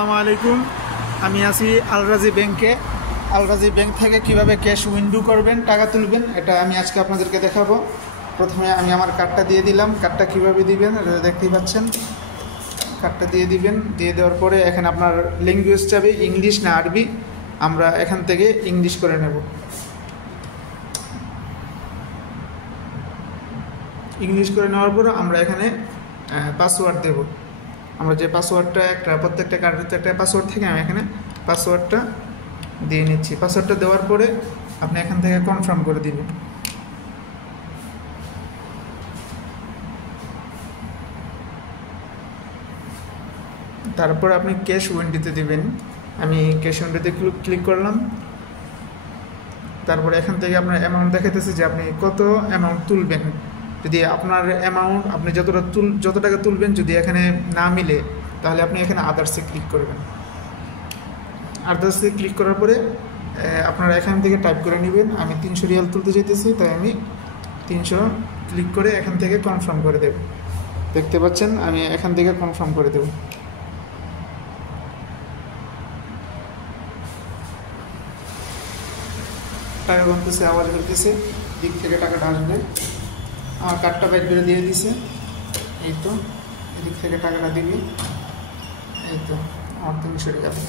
আসসালামু আলাইকুম। আমি আছি আলরাজি ব্যাংকে। আলরাজি ব্যাংক থেকে কিভাবে ক্যাশ উইন্ডো করবেন, টাকা তুলবেন, এটা আমি আজকে আপনাদেরকে দেখাবো। প্রথমে আমি আমার কার্ডটা দিয়ে দিলাম। কার্ডটা কিভাবে দিবেন এটা দেখতেই পাচ্ছেন। কার্ডটা দিয়ে দিবেন। দিয়ে দেওয়ার পরে এখানে আপনার ল্যাঙ্গুয়েজ চাবে ইংলিশ না আরবি। আমরা এখান থেকে ইংলিশ করে নেব। ইংলিশ করে নেওয়ার পর আমরা এখানে পাসওয়ার্ড দেব। আমরা যে পাসওয়ার্ডটা প্রত্যেকটা কার্ডের তো একটা পাসওয়ার্ড থাকে, আমি এখানে পাসওয়ার্ডটা দিয়ে নিচ্ছি। পাসওয়ার্ডটা দেওয়ার পরে আপনি এখান থেকে কনফার্ম করে দিবেন। তারপর আপনি ক্যাশ উইন্ডোতে দিবেন। আমি ক্যাশ উইন্ডোতে ক্লিক করলাম। তারপরে এখান থেকে আপনার অ্যামাউন্ট দেখাইতেছে যে আপনি কত অ্যামাউন্ট তুলবেন। যদি আপনার অ্যামাউন্ট আপনি যত টাকা তুলবেন যদি এখানে না মিলে, তাহলে আপনি এখানে আদার্সে ক্লিক করবেন। আদার্সে ক্লিক করার পরে আপনারা এখান থেকে টাইপ করে নেবেন। আমি 300 রিয়াল তুলতে চাইতেছি, তাই আমি 300 ক্লিক করে এখান থেকে কনফার্ম করে দেব। দেখতে পাচ্ছেন আমি এখান থেকে কনফার্ম করে দেব। টাকা গুনতেছে, আওয়াজ করতেছে, দিক থেকে টাকাটা আসবে। আমার কার্ডটা বাইর করে দিয়ে দিছে। এই তো এদিক থেকে টাকাটা দিবি। এই তো আমার 300 টাকা।